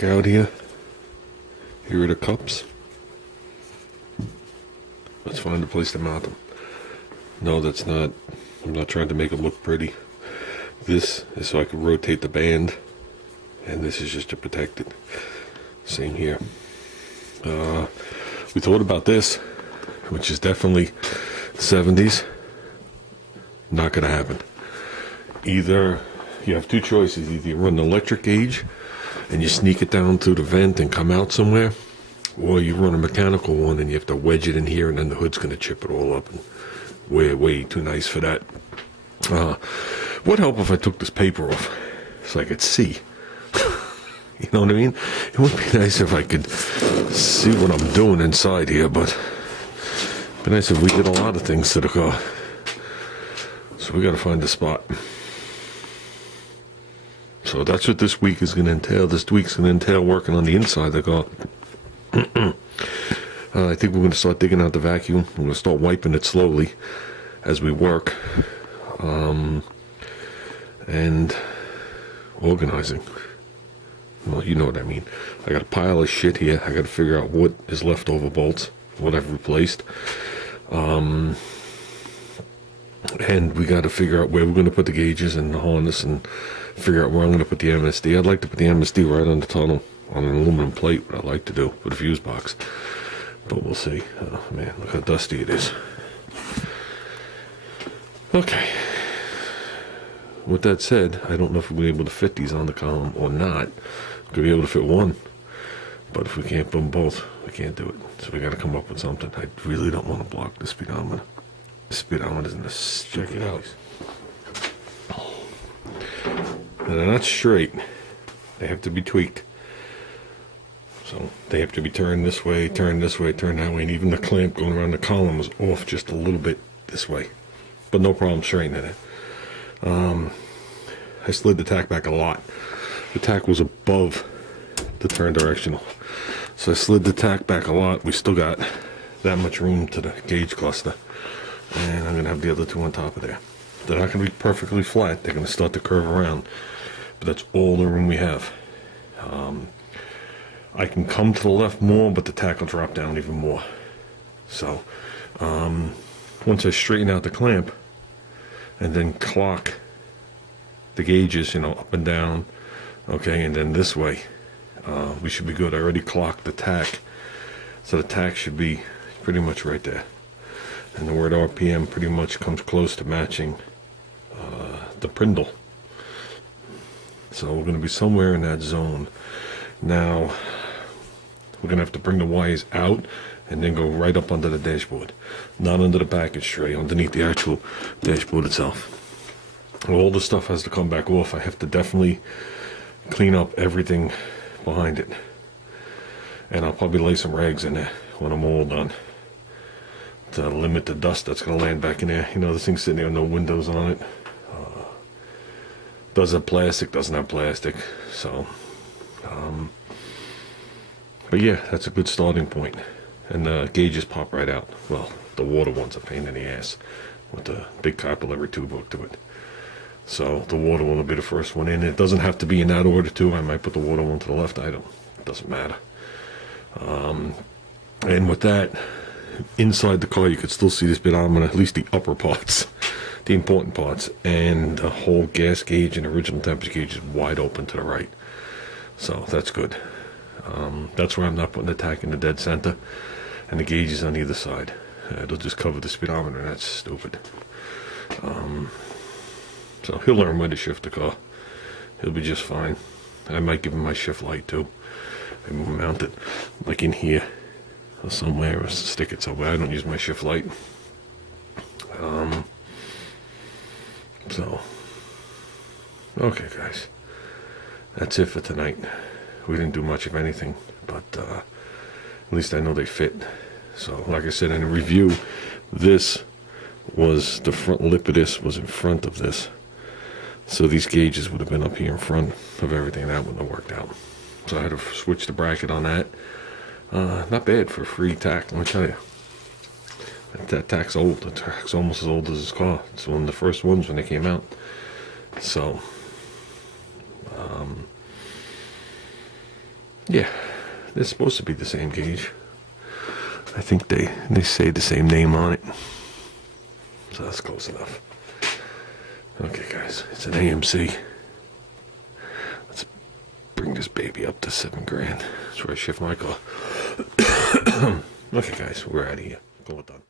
back out here. Here are the cups. Let's find a place to mount them. No, that's not, I'm not trying to make it look pretty. This is so I can rotate the band, and this is just to protect it. Same here. We thought about this, which is definitely 70s. Not gonna happen. Either you have two choices. Either you run an electric gauge and you sneak it down through the vent and come out somewhere, or you run a mechanical one and you have to wedge it in here, and then the hood's gonna chip it all up, and way too nice for that. Would help if I took this paper off so I could see. You know what I mean? It would be nice if I could see what I'm doing inside here, but it'd be nice if we did a lot of things to the car. So we gotta find a spot. So that's what this week is gonna entail. This week's gonna entail working on the inside of the car. I think we're gonna start digging out the vacuum. We're gonna start wiping it slowly as we work. And organizing. Well, you know what I mean. I got a pile of shit here. I got to figure out what is leftover bolts, what I've replaced. And we got to figure out where we're going to put the gauges and the harness, and figure out where I'm going to put the MSD. I'd like to put the MSD right on the tunnel on an aluminum plate, what I'd like to do with a fuse box. But we'll see. Oh, man, look how dusty it is. Okay. With that said, I don't know if we'll be able to fit these on the column or not. Could be able to fit one, but if we can't put them both, we can't do it. So we got to come up with something. I really don't want to block the speedometer. The speedometer's in the... Check it out. And they're not straight. They have to be tweaked. So they have to be turned this way, turned this way, turned that way, and even the clamp going around the column is off just a little bit this way. But no problem straightening it. I slid the tack back a lot. The tack was above the turn directional. So I slid the tack back a lot. We still got that much room to the gauge cluster. And I'm going to have the other two on top of there. They're not going to be perfectly flat. They're going to start to curve around. But that's all the room we have. I can come to the left more, but the tack will drop down even more. So, once I straighten out the clamp, and then clock the gauges, you know, up and down, okay, and then this way, we should be good. I already clocked the tack, so the tack should be pretty much right there, and the word RPM pretty much comes close to matching the Prindle. So we're going to be somewhere in that zone. Now we're going to have to bring the wires out and then go right up under the dashboard, not under the package tray, underneath the actual dashboard itself. All the stuff has to come back off. I have to definitely clean up everything behind it, and I'll probably lay some rags in there when I'm all done to limit the dust that's going to land back in there. You know, this thing's sitting there with no windows on it. Does have plastic, doesn't have plastic. So, but yeah, that's a good starting point. And the gauges pop right out. Well, the water one's a pain in the ass with the big capillary tube hooked to it. So the water one will be the first one in. It doesn't have to be in that order too. I might put the water one to the left. It doesn't matter. And with that, inside the car you could still see the speedometer, at least the upper parts, the important parts, and the whole gas gauge and original temperature gauge is wide open to the right. So that's good. That's where I'm not putting the tack in the dead center, and the gauges on either side. It'll just cover the speedometer, and that's stupid. So he'll learn where to shift the car. He'll be just fine. I might give him my shift light too. And we'll mount it like in here or somewhere, or stick it somewhere. I don't use my shift light. So, okay guys, that's it for tonight. We didn't do much of anything, but at least I know they fit. So like I said in a review, this was the front lip of this was in front of this, so these gauges would have been up here in front of everything. That wouldn't have worked out, so I had to switch the bracket on that. Not bad for free tack, let me tell you. That tack's old. The tack's almost as old as his car. It's one of the first ones when they came out. So Yeah, they're supposed to be the same gauge. I think they say the same name on it. So that's close enough. Okay, guys, it's an AMC. Let's bring this baby up to $7,000. That's where I shift my car. Okay, guys, we're out of here. Call it done.